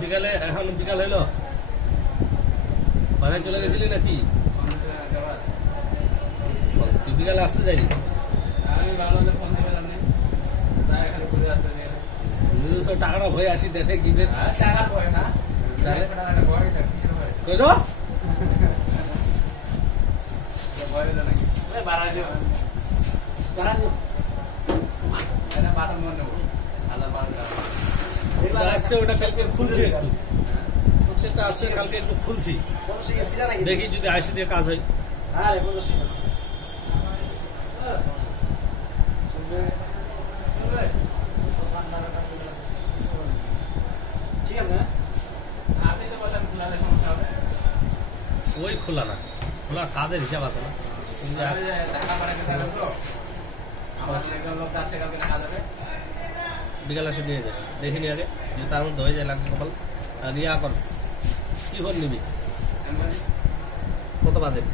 বিকালে এখন বিকাল হইলো বাড়ি চলে গেছিলি নাকি তুই বিকালে আসতে যাইনি টাকাটা ভয় আসি দেখে গিয়ে আসছে ওটা কালকে খুলছে একটু সেটা আসছে কালকে একটু খুলছি দেখি যদি 80 দিয়ে কাজ হয়। ঠিক আছে ওই খোলা না খোলা কাজের হিসাব আছে না বিকাল এসে দিয়ে যাস দেখিনি আগে যে তার মধ্যে হয়ে যায় লাগবে কপাল আর ইয়া কর কি ফোন নিবি কত বাজেট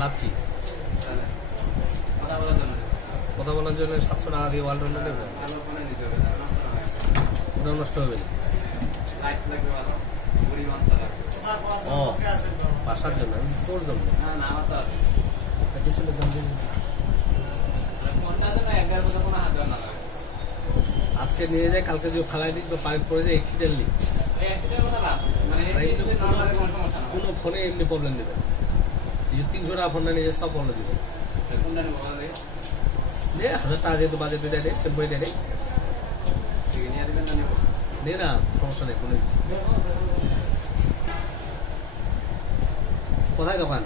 লাভ কি কথা বলার জন্য 700 টাকা দিয়ে ওয়ালটন নেবে ওটা নষ্ট হবে না ও বাসার জন্য তোর জন্য আজকে নিয়ে যায় কালকে যে ফালাই দিই তো পাইপ পড়ে যায় অ্যাক্সিডেন্টলি কোনো ফোনে এমনি প্রবলেম দেবে 300 টাকা ফোনটা নিয়ে সব প্রবলেম দিবে 1000 টাকা যেহেতু বাজেট দেয় দেয় সেম বইটা দেয় নে না সমস্যা নেই কোনো কোথায় দোকান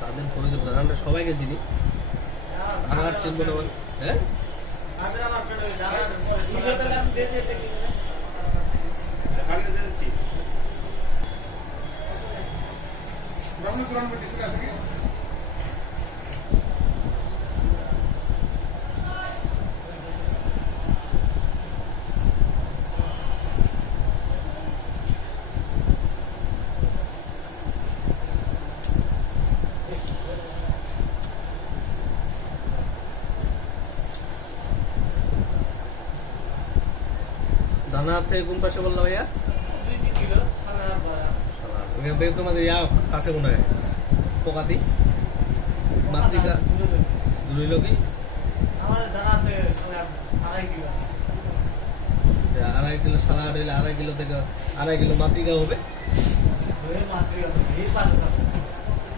তাদের ফোনে আমরা সবাইকে চিনি আমার চিনবো না হ্যাঁ দানা থেকে কোন পাশে বললো ভাইয়া 2-3 কিলো এখান থেকে তোমাদের ইয়া কাছে মনে হয় পোকাতি মাতৃকা দূরে লোকই আমাদের দানাতে 2.5 কিলো 2.5 কিলো সালা হইলে 2.5 কিলো থেকে 2.5 কিলো মাতৃকা হবে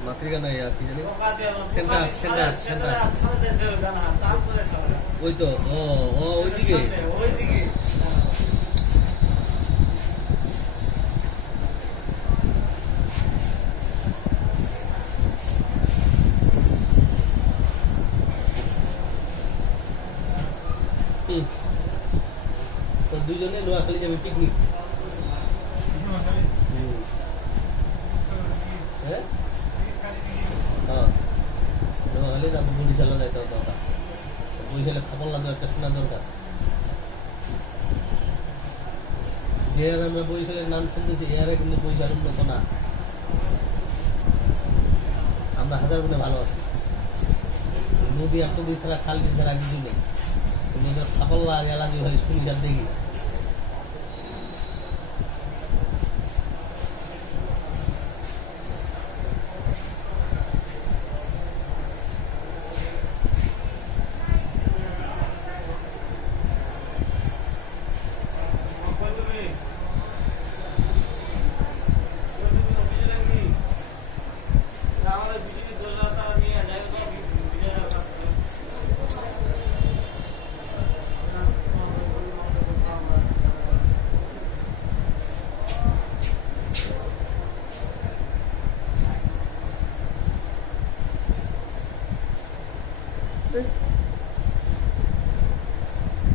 মাতৃকা নাই আর কি জানি ওই তো ও ওইদিকে তো দুজনে নোয়াখালী যাবে পিকনিক হ্যাঁ নোয়াখালী যাবো বরিশালও যাইতে হতো ওটা বরিশালে খবর লাগবে একটা শোনা দরকার যে আর আমরা বরিশালের নাম শুনতেছি এ আরে কিন্তু বরিশাল উন্নত না আমরা 1000 গুণে ভালো আছি নদী আর নদী ছাড়া খাল বিল ছাড়া কিছু নেই কিন্তু ওদের সাফল্য এলাকি হয় স্কুল যাতে গেছে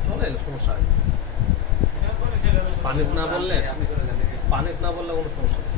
চলে সমস্যা পানিত না বললে কোনো সমস্যা